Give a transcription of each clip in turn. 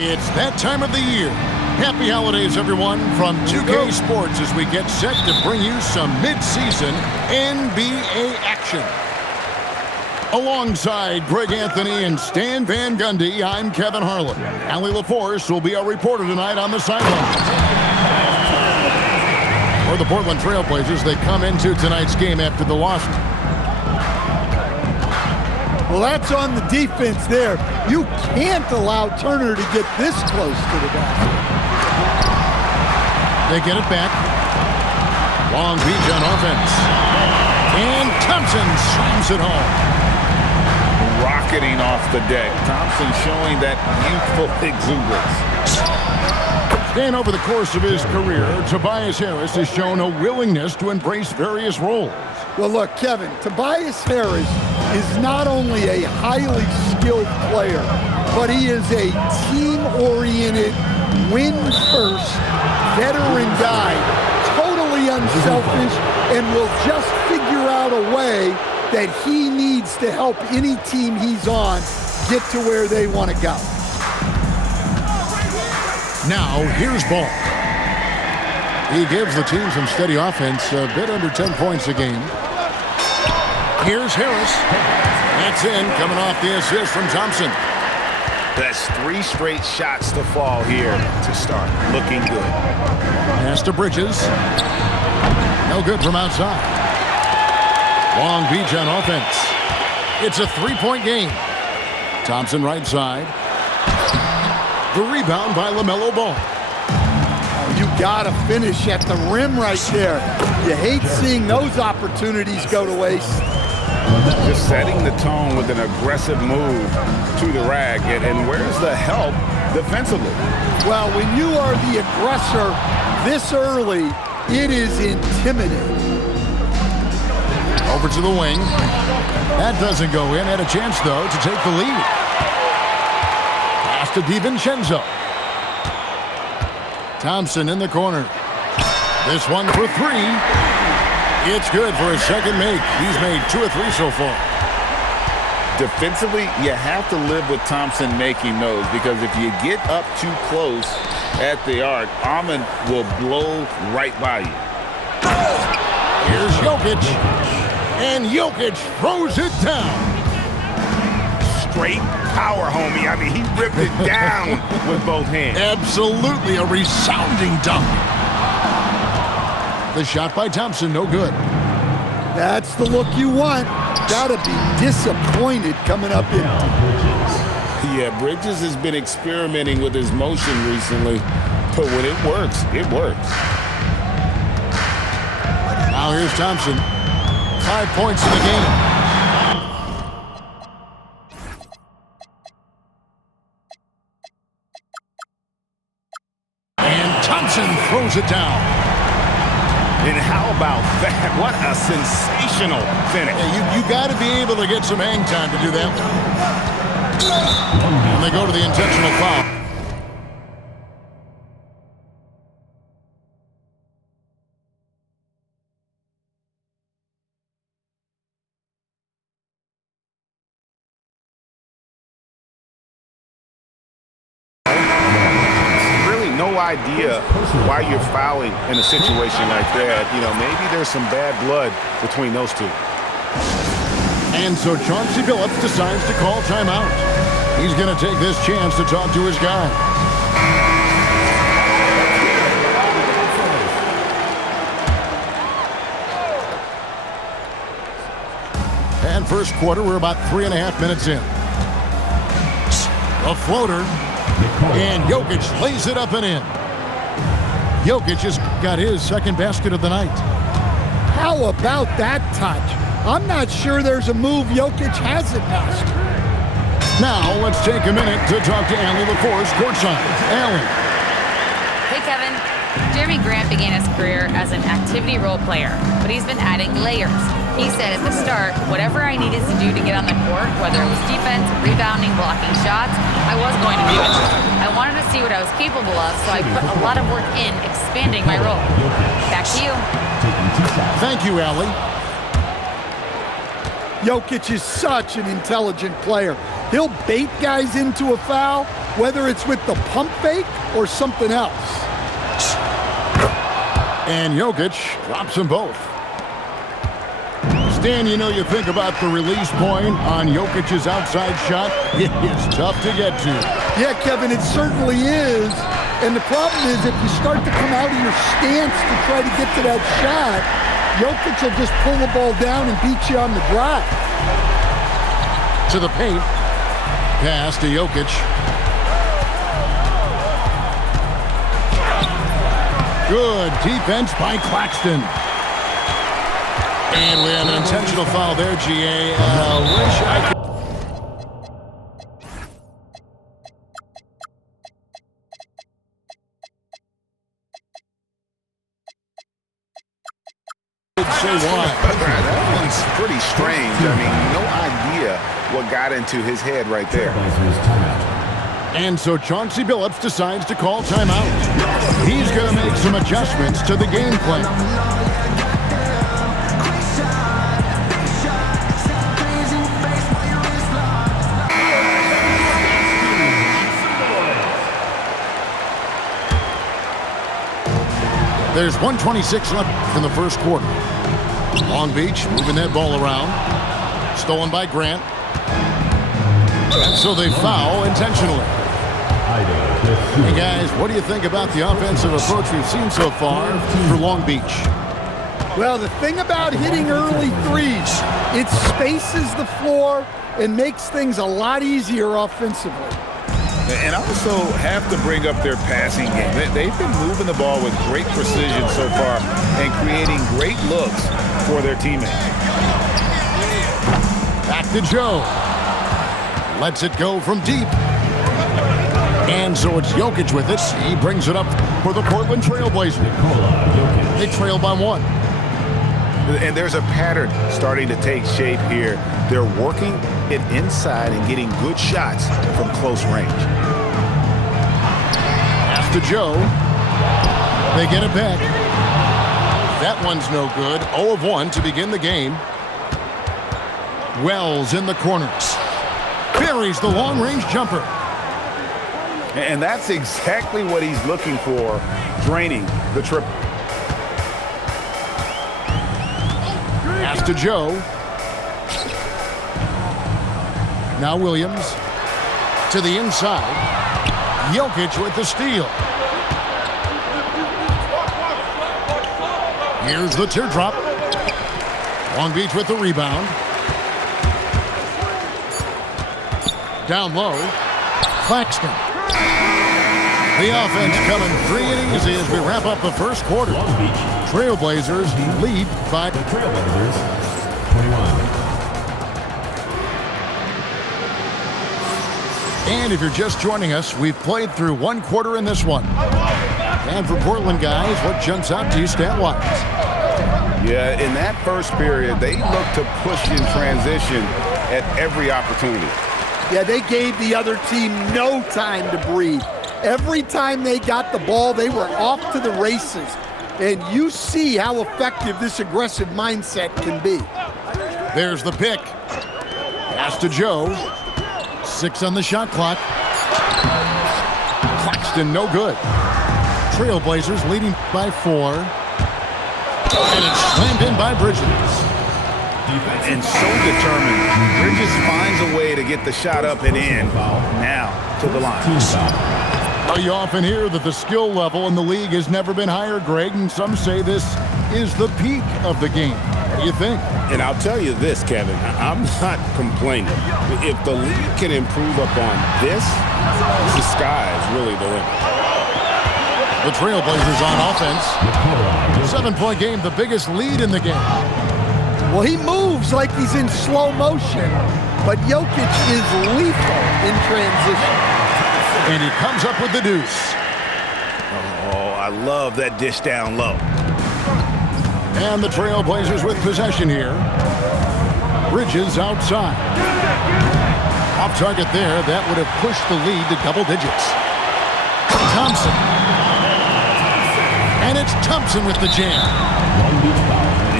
It's that time of the year. Happy holidays, everyone, from 2K Sports as we get set to bring you some mid-season NBA action. Alongside Greg Anthony and Stan Van Gundy, I'm Kevin Harlan. Allie LaForce will be our reporter tonight on the sideline. For the Portland Trailblazers, they come into tonight's game after the loss. Well, that's on the defense there. You can't allow Turner to get this close to the basket. They get it back. Long Beach on offense. And Thompson slams it home. Rocketing off the deck. Thompson showing that youthful exuberance. And over the course of his career, Tobias Harris has shown a willingness to embrace various roles. Well, look, Kevin, Tobias Harris is not only a highly skilled player, but he is a team-oriented, win-first, veteran guy, totally unselfish, and will just figure out a way that he needs to help any team he's on get to where they want to go. Now, here's Ball. He gives the team some steady offense, a bit under 10 points a game. Here's Harris. That's in, coming off the assist from Thompson. That's 3 straight shots to fall here to start. Looking good. Pass to Bridges. No good from outside. Long Beach on offense. It's a 3-point game. Thompson right side. The rebound by LaMelo Ball. You gotta finish at the rim right there. You hate seeing those opportunities go to waste. Just setting the tone with an aggressive move to the rack. And where's the help defensively? Well, when you are the aggressor this early, it is intimidating. Over to the wing. That doesn't go in. Had a chance, though, to take the lead. Pass to DiVincenzo. Thompson in the corner. This one for 3. It's good for a second make. He's made 2 or 3 so far. Defensively, you have to live with Thompson making those, because if you get up too close at the arc, Ahmed will blow right by you. Here's Jokic. And Jokic throws it down. Straight power, homie. I mean, he ripped it down with both hands. Absolutely a resounding dunk. The shot by Thompson, no good. That's the look you want. Gotta be disappointed coming up empty. Yeah, Bridges has been experimenting with his motion recently, but when it works, it works. Now here's Thompson. 5 points in the game. And Thompson throws it down. And how about that? What a sensational finish. Yeah, you got to be able to get some hang time to do that. And they go to the intentional foul. Idea why you're fouling in a situation like that. You know, maybe there's some bad blood between those two. And so Chauncey Billups decides to call timeout. He's going to take this chance to talk to his guy. And first quarter, we're about 3.5 minutes in. A floater. And Jokic lays it up and in. Jokic just got his second basket of the night. How about that touch? I'm not sure there's a move Jokic hasn't mastered. Now let's take a minute to talk to Allie LaForce courtside. Allie. Hey, Kevin. Jeremy Grant began his career as an activity role player, but he's been adding layers. He said at the start, whatever I needed to do to get on the court, whether it was defense, rebounding, blocking shots, I was going to do it. I wanted to see what I was capable of, so I put a lot of work in expanding my role. Back to you. Thank you, Allie. Jokic is such an intelligent player. He'll bait guys into a foul, whether it's with the pump fake or something else. And Jokic drops them both. Stan, you think about the release point on Jokic's outside shot. It is tough to get to. Yeah, Kevin, it certainly is. And the problem is if you start to come out of your stance to try to get to that shot, Jokic will just pull the ball down and beat you on the drive. To the paint. Pass to Jokic. Good defense by Claxton. And we have an intentional foul there, GA. Wish I could say why. That one's pretty strange. I mean, no idea what got into his head right there. And so Chauncey Billups decides to call timeout. He's going to make some adjustments to the game plan. There's 1:26 left in the first quarter. Long Beach moving that ball around. Stolen by Grant. And so they foul intentionally. Hey guys, what do you think about the offensive approach we've seen so far for Long Beach? Well, the thing about hitting early threes, it spaces the floor and makes things a lot easier offensively. And also have to bring up their passing game. They've been moving the ball with great precision so far and creating great looks for their teammates. Back to Joe. Lets it go from deep. And so it's Jokic with it. He brings it up for the Portland Trailblazers. They trail by one. And there's a pattern starting to take shape here. They're working it inside and getting good shots from close range. Pass to Joe. They get it back. That one's no good. 0 of 1 to begin the game. Wells in the corners. Buries the long-range jumper. And that's exactly what he's looking for, draining the triple. Pass to Joe. Now Williams to the inside. Jokic with the steal. Here's the teardrop. Long Beach with the rebound. Down low. Claxton. The offense coming free and easy as we wrap up the first quarter. Trailblazers lead by the Trailblazers 21. And if you're just joining us, we've played through one quarter in this one. And for Portland guys, what jumps out to you stat-wise? Yeah, in that first period, they looked to push in transition at every opportunity. Yeah, they gave the other team no time to breathe. Every time they got the ball, they were off to the races. And you see how effective this aggressive mindset can be. There's the pick. Pass to Joe. 6 on the shot clock. Claxton, no good. Trailblazers leading by 4. And it's slammed in by Bridges. And so determined. Bridges finds a way to get the shot up and in. Now to the line. Well, you often hear that the skill level in the league has never been higher, Greg, and some say this is the peak of the game. What do you think? And I'll tell you this, Kevin, I'm not complaining. If the league can improve upon this, the sky is really the limit. The Trailblazers on offense. 7-point game, the biggest lead in the game. Well, he moves like he's in slow motion, but Jokic is lethal in transition. And he comes up with the deuce. Oh, I love that dish down low. And the Trailblazers with possession here. Bridges outside. Off target there. That would have pushed the lead to double digits. Thompson. And it's Thompson with the jam.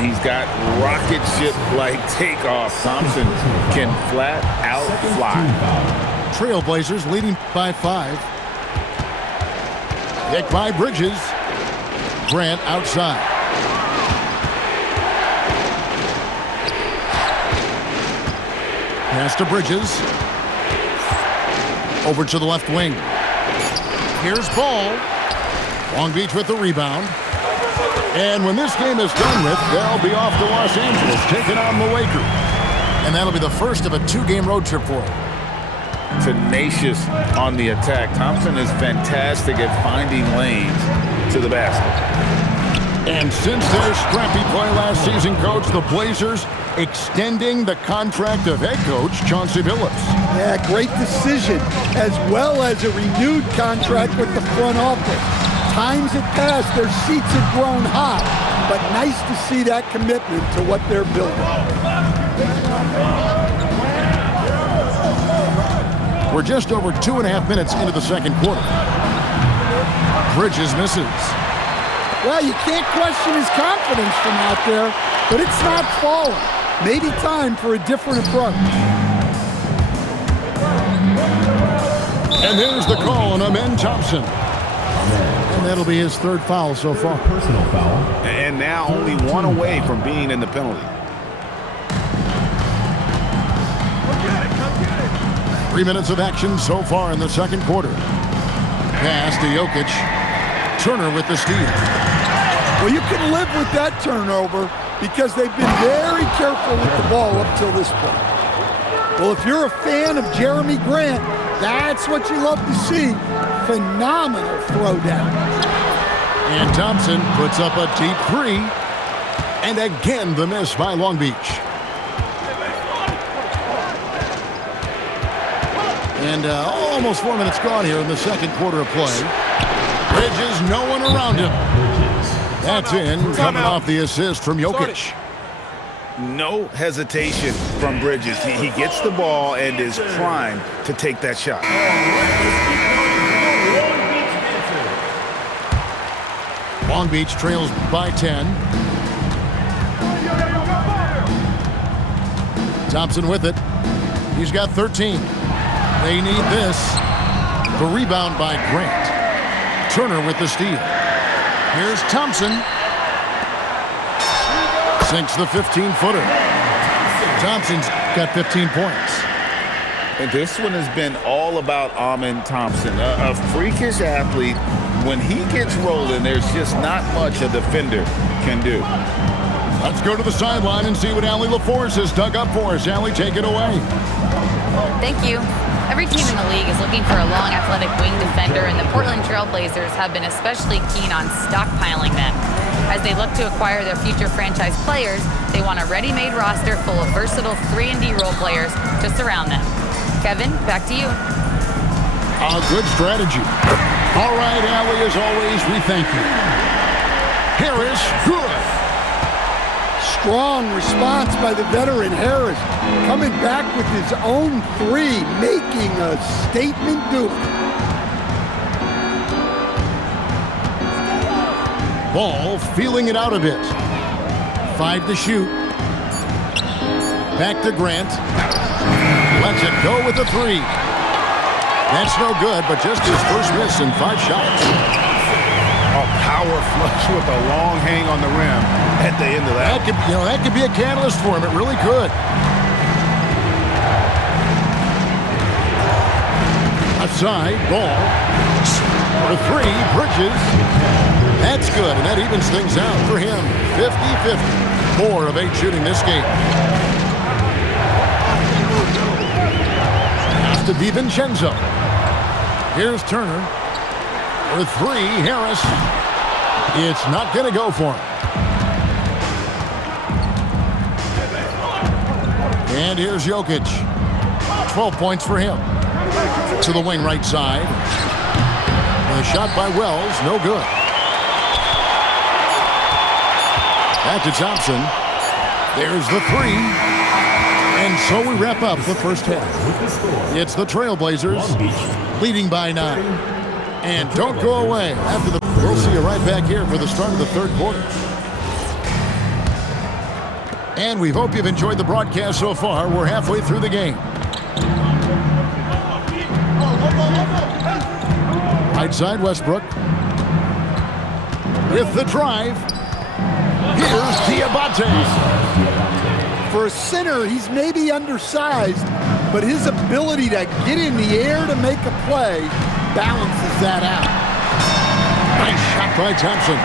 And He's got rocket ship-like takeoff. Thompson can flat out fly. Trailblazers leading by 5. Pick by Bridges. Grant outside. Pass to Bridges. Over to the left wing. Here's Ball. Long Beach with the rebound. And when this game is done with, they'll be off to Los Angeles, taking on the Lakers. And that'll be the first of a 2-game road trip for them. Tenacious on the attack. Thompson is fantastic at finding lanes to the basket. And since their scrappy play last season, Coach, the Blazers extending the contract of head coach Chauncey Billups. Yeah, great decision, as well as a renewed contract with the front office. Times had passed, their seats had grown hot, but nice to see that commitment to what they're building. We're just over 2.5 minutes into the second quarter. Bridges misses. Well, you can't question his confidence from out there, but it's not falling. Maybe time for a different approach. And there's the call on Amen Thompson. And that'll be his 3rd foul so far. Personal foul. And now only 1 away from being in the penalty. 3 minutes of action so far in the second quarter. Pass to Jokic. Turner with the steal. Well, you can live with that turnover because they've been very careful with the ball up till this point. Well, if you're a fan of Jeremy Grant, that's what you love to see. Phenomenal throwdown. And Thompson puts up a deep 3. And again, the miss by Long Beach. And almost 4 minutes gone here in the second quarter of play. Bridges, no one around him. That's in, coming off the assist from Jokic. No hesitation from Bridges. He gets the ball and is primed to take that shot. Long Beach trails by 10. Thompson with it. He's got 13. They need this. The rebound by Grant. Turner with the steal. Here's Thompson. Sinks the 15-footer. Thompson's got 15 points. And this one has been all about Amen Thompson, a freakish athlete. When he gets rolling, there's just not much a defender can do. Let's go to the sideline and see what Allie LaForce has dug up for us. Allie, take it away. Thank you. Every team in the league is looking for a long, athletic wing defender, and the Portland Trail Blazers have been especially keen on stockpiling them. As they look to acquire their future franchise players, they want a ready-made roster full of versatile 3-and-D role players to surround them. Kevin, back to you. A good strategy. All right, Allie, as always, we thank you. Harris, good. Strong response by the veteran Harris, coming back with his own 3, making a statement do it. Ball feeling it out a bit. 5 to shoot. Back to Grant. Lets it go with a 3. That's no good, but just his first miss in 5 shots. A power flush with a long hang on the rim at the end of that. That could be a catalyst for him. It really could. Outside, Ball. For 3, Bridges. That's good, and that evens things out for him. 50-50. 4 of 8 shooting this game. Pass to DiVincenzo. Here's Turner. For 3, Harris. It's not going to go for him. And here's Jokic. 12 points for him. To the wing right side. The shot by Wells, no good. Back to Thompson. There's the 3. And so we wrap up the first half. It's the Trailblazers leading by 9. And don't go away. After the, we'll see you right back here for the start of the third quarter. And we hope you've enjoyed the broadcast so far. We're halfway through the game. Right side, Westbrook. With the drive. Here's Diabate. For a center, he's maybe undersized, but his ability to get in the air to make a play balances that out. Nice shot by Thompson.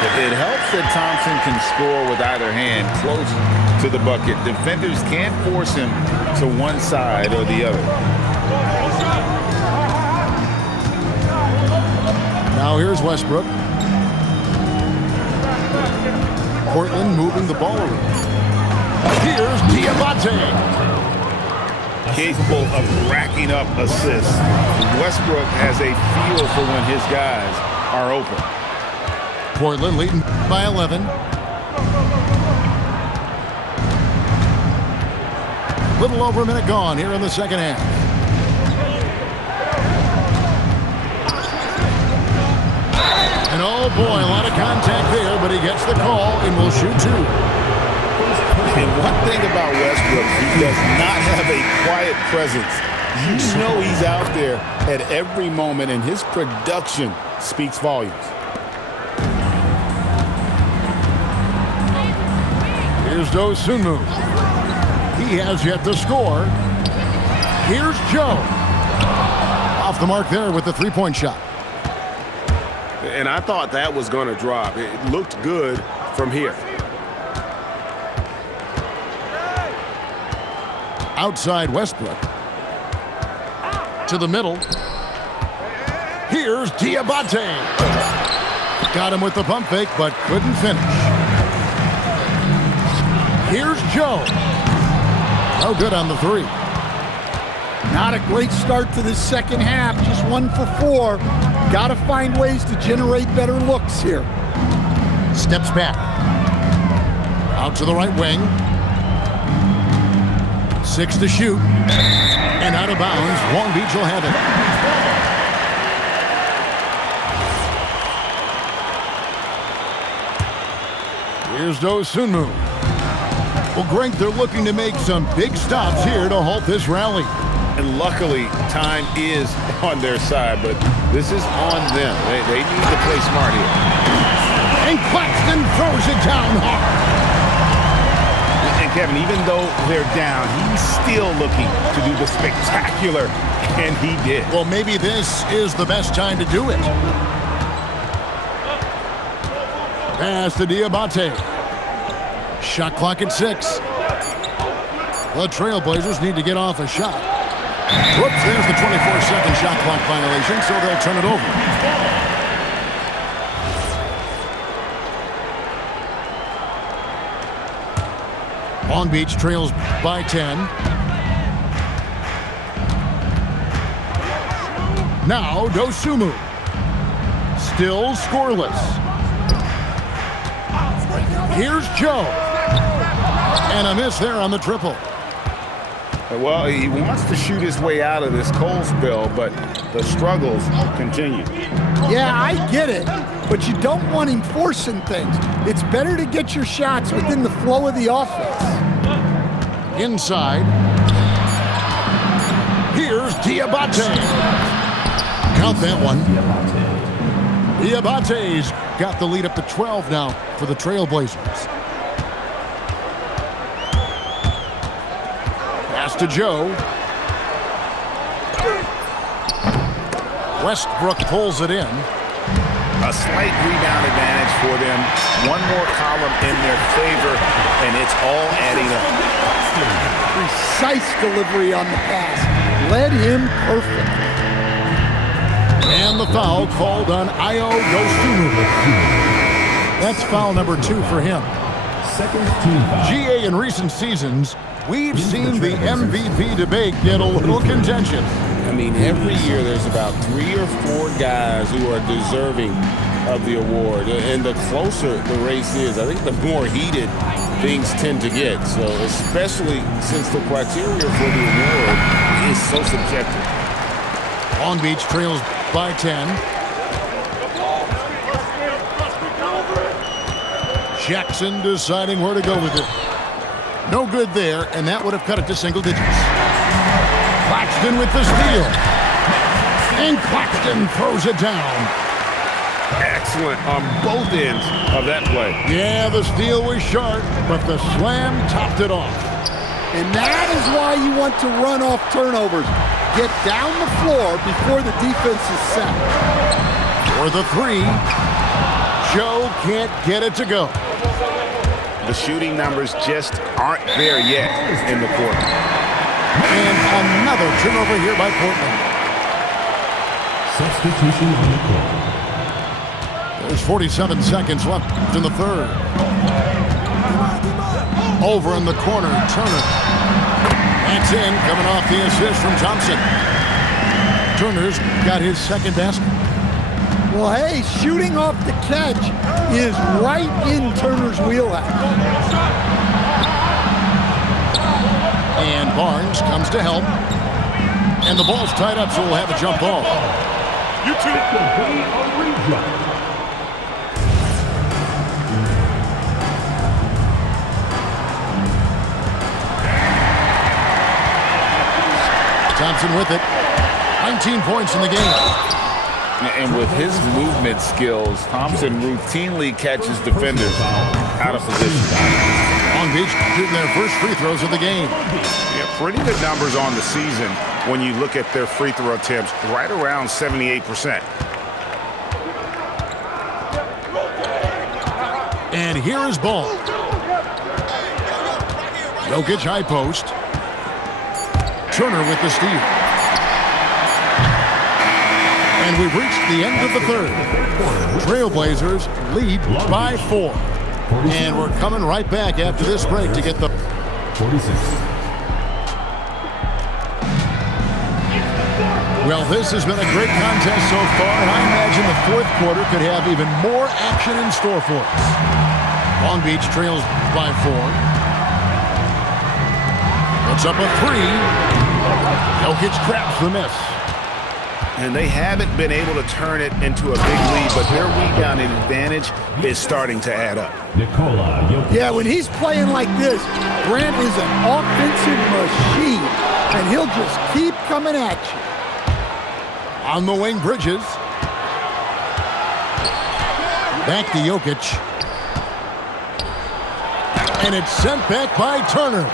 It helps that Thompson can score with either hand close to the bucket. Defenders can't force him to one side or the other. Now here's Westbrook. Portland moving the ball around. Here's Diabate. Capable of racking up assists. Westbrook has a feel for when his guys are open. Portland leading by 11. Little over a minute gone here in the second half. And oh boy, a lot of contact there, but he gets the call and will shoot two. And one thing about Westbrook, he does not have a quiet presence. You know he's out there at every moment, and his production speaks volumes. Here's Dosunmu. He has yet to score. Here's Joe. Off the mark there with the three-point shot. And I thought that was going to drop. It looked good from here. Outside Westbrook. To the middle. Here's Diabate. Got him with the pump fake, but couldn't finish. Here's Joe. No good on the three. Not a great start to this second half. Just 1 for 4. Got to find ways to generate better looks here. Steps back. Out to the right wing. 6 to shoot. And out of bounds. Long Beach will have it. Here's Dosunmu. Well, Greg, they're looking to make some big stops here to halt this rally. And luckily, time is on their side, but this is on them. They need to play smart here. And Claxton throws it down hard. And Kevin, even though they're down, he's still looking to do the spectacular, and he did. Well, maybe this is the best time to do it. Pass to Diabate. Shot clock at 6. The Trailblazers need to get off a shot. Whoops, there's the 24-second shot clock violation, so they'll turn it over. Long Beach trails by 10. Now Dosunmu. Still scoreless. Here's Joe. And a miss there on the triple. Well, he wants to shoot his way out of this cold spell, but the struggles continue. Yeah, I get it, but you don't want him forcing things. It's better to get your shots within the flow of the offense. Inside. Here's Diabate. Count that one. Diabate's got the lead up to 12 now for the Trailblazers. Pass to Joe. Westbrook pulls it in. A slight rebound advantage for them. One more column in their favor, and it's all adding up. Precise delivery on the pass. Led him perfect. And the foul called on Ayo Dosunmu. That's foul number 2 for him. GA in recent seasons, we've seen the MVP debate get a little contentious. I mean, every year there's about 3 or 4 guys who are deserving of the award. And the closer the race is, I think the more heated things tend to get. So especially since the criteria for the award is so subjective. Long Beach trails by 10. Jackson deciding where to go with it. No good there, and that would have cut it to single digits. Claxton with the steal. And Claxton throws it down. Excellent on both ends of that play. Yeah, the steal was sharp, but the slam topped it off. And that is why you want to run off turnovers. Get down the floor before the defense is set. For the three, Joe can't get it to go. The shooting numbers just aren't there yet in the quarter. And another turnover here by Portland. Substitution on the court. There's 47 seconds left in the third. Over in the corner, Turner. That's in, coming off the assist from Thompson. Turner's got his second basket. Well, hey, shooting off the catch is right in Turner's wheelhouse. And Barnes comes to help. And the ball's tied up, so we'll have a jump ball. You two will be a rejump. Thompson with it. 19 points in the game. And with his movement skills, Thompson routinely catches defenders out of position. Long Beach shooting their first free throws of the game. Yeah, pretty good numbers on the season when you look at their free throw attempts, right around 78%. And here is ball. Jokic high post. Turner with the steal. And we've reached the end of the third. Trailblazers lead by 4. And we're coming right back after this break to get the 46. Well, this has been a great contest so far, and I imagine the fourth quarter could have even more action in store for us. Long Beach trails by 4. Puts up a 3. Jokic craps the miss. And they haven't been able to turn it into a big lead, but their rebounding advantage is starting to add up. Nikola Jokic. Yeah, when he's playing like this, Grant is an offensive machine, and he'll just keep coming at you. On the wing, Bridges. Back to Jokic. And it's sent back by Turner.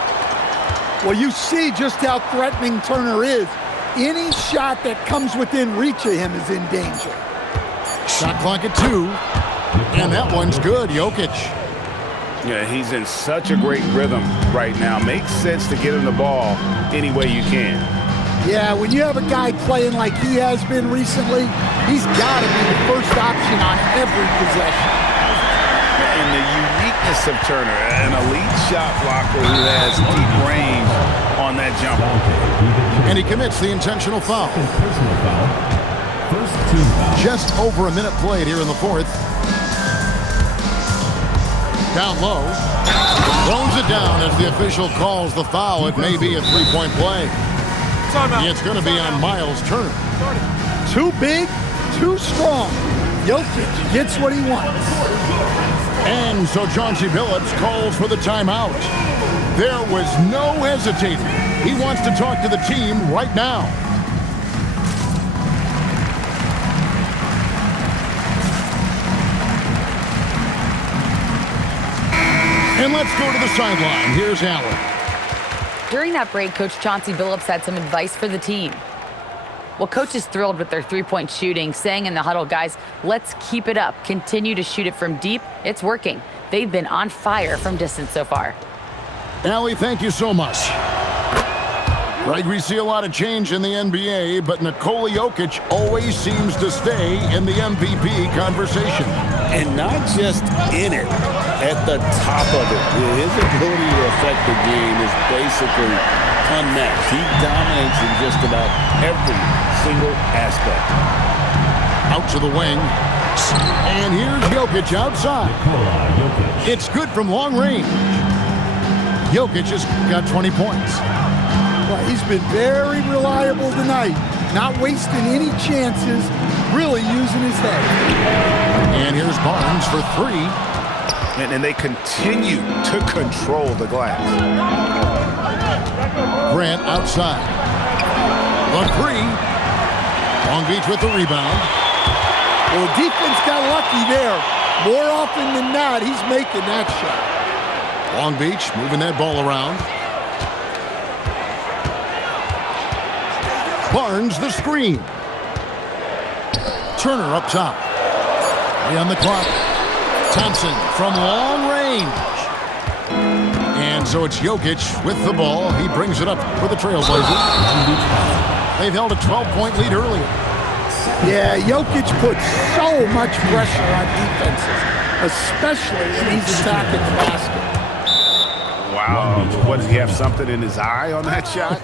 Well, you see just how threatening Turner is. Any shot that comes within reach of him is in danger. Shot clock at 2. And that one's good, Jokic. Yeah, he's in such a great rhythm right now. Makes sense to get him the ball any way you can. Yeah, when you have a guy playing like he has been recently, he's got to be the first option on every possession. And the uniqueness of Turner, an elite shot blocker who has deep range on that jumper. And he commits the intentional foul. Personal foul. First team foul. Just over a minute played here in the fourth. Down low. Throws it down as the official calls the foul. It may be a three-point play. It's going to be on Miles Turner. Too big, too strong. Jokic gets what he wants. And so Chauncey Billups calls for the timeout. There was no hesitating. He wants to talk to the team right now. And let's go to the sideline. Here's Allen. During that break, Coach Chauncey Billups had some advice for the team. Well, Coach is thrilled with their three-point shooting, saying in the huddle, guys, let's keep it up. Continue to shoot it from deep. It's working. They've been on fire from distance so far. Allie, thank you so much. Right, we see a lot of change in the NBA, but Nikola Jokic always seems to stay in the MVP conversation. And not just in it, at the top of it. His ability to affect the game is basically unmatched. He dominates in just about every single aspect. Out to the wing. And here's Jokic outside. It's good from long range. Jokic has got 20 points. Well, he's been very reliable tonight. Not wasting any chances, really using his head. And here's Barnes for 3. And they continue to control the glass. Grant outside. The three. Long Beach with the rebound. Well, the defense got lucky there. More often than not, he's making that shot. Long Beach moving that ball around. Barnes the screen. Turner up top. 3 on the clock. Thompson from long range. And so it's Jokic with the ball. He brings it up for the Trailblazers. They've held a 12-point lead earlier. Yeah, Jokic puts so much pressure on defenses, especially when he's attacking the basket. Wow. What, does he have something in his eye on that shot?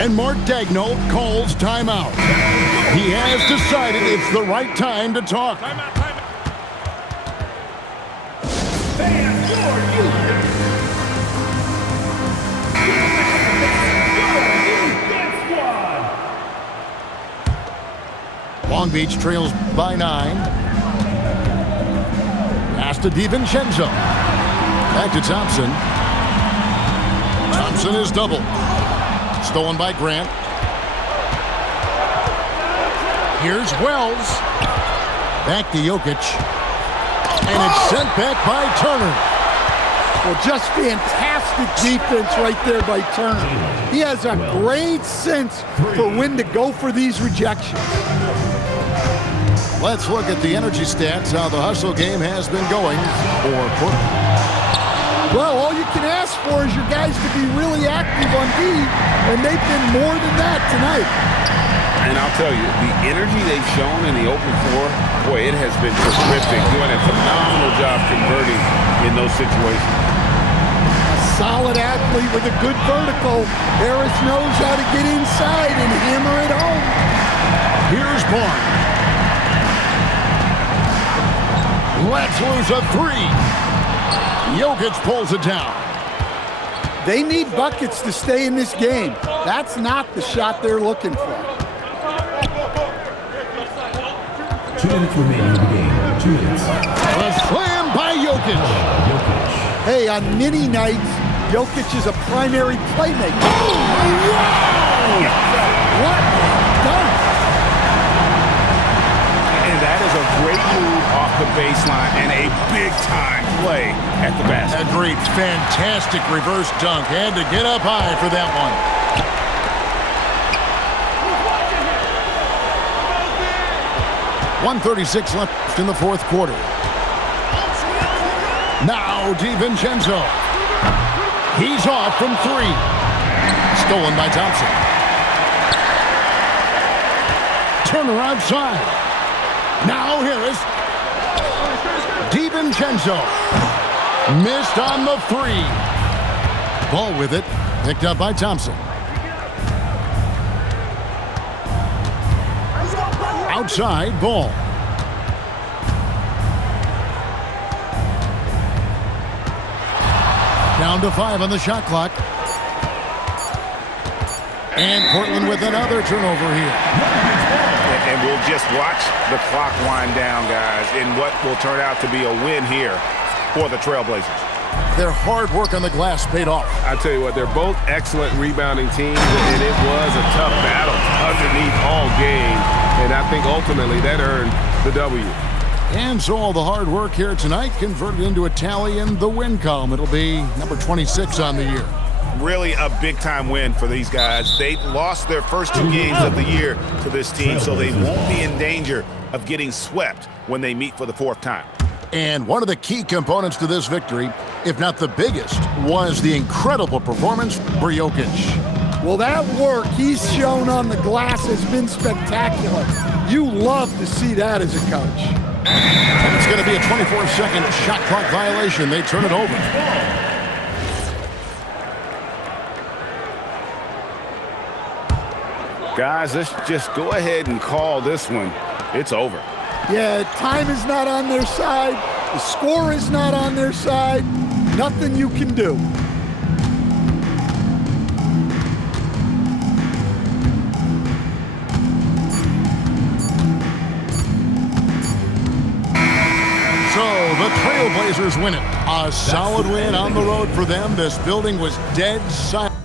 And Mark Daigneault calls timeout. He has decided it's the right time to talk. Long Beach trails by 9. Pass to DiVincenzo. Back to Thompson. Thompson is doubled. Stolen by Grant. Here's Wells. Back to Jokic. And it's sent back by Turner. Well, just fantastic defense right there by Turner. He has a great sense for when to go for these rejections. Let's look at the energy stats, how the hustle game has been going for Portland. Well, all you can ask for is your guys to be really active on D, and they've been more than that tonight. And I'll tell you, the energy they've shown in the open floor, boy, it has been terrific, doing a phenomenal job converting in those situations. A solid athlete with a good vertical. Harris knows how to get inside and hammer it home. Here's Barnes. Let's lose a 3. Jokic pulls it down. They need buckets to stay in this game. That's not the shot they're looking for. 2 minutes remaining in the game. 2 minutes. A slam by Jokic. Hey, on many nights, Jokic is a primary playmaker. What dunk! And that is a great move off the baseline and a big-time play at the basket. Agreed. Fantastic reverse dunk. Had to get up high for that one. .136 left in the fourth quarter. Now DiVincenzo. He's off from 3. Stolen by Thompson. Turner outside. Now Harris. DiVincenzo. Missed on the 3. Ball with it. Picked up by Thompson. Outside ball. Down to 5 on the shot clock. And Portland with another turnover here. And we'll just watch the clock wind down, guys, in what will turn out to be a win here for the Trailblazers. Their hard work on the glass paid off. I tell you what, they're both excellent rebounding teams, and it was a tough battle underneath all game. And I think ultimately that earned the W. And so all the hard work here tonight converted into a tally in the win column. It'll be number 26 on the year. Really a big-time win for these guys. They lost their first 2 games of the year to this team, so they won't be in danger of getting swept when they meet for the 4th time. And one of the key components to this victory, if not the biggest, was the incredible performance for Jokic. Well, that work he's shown on the glass has been spectacular. You love to see that as a coach. And it's going to be a 24-second shot clock violation. They turn it over. Guys, let's just go ahead and call this one. It's over. Yeah, time is not on their side. The score is not on their side. Nothing you can do. Trailblazers win it. A solid win on the road for them. This building was dead silent.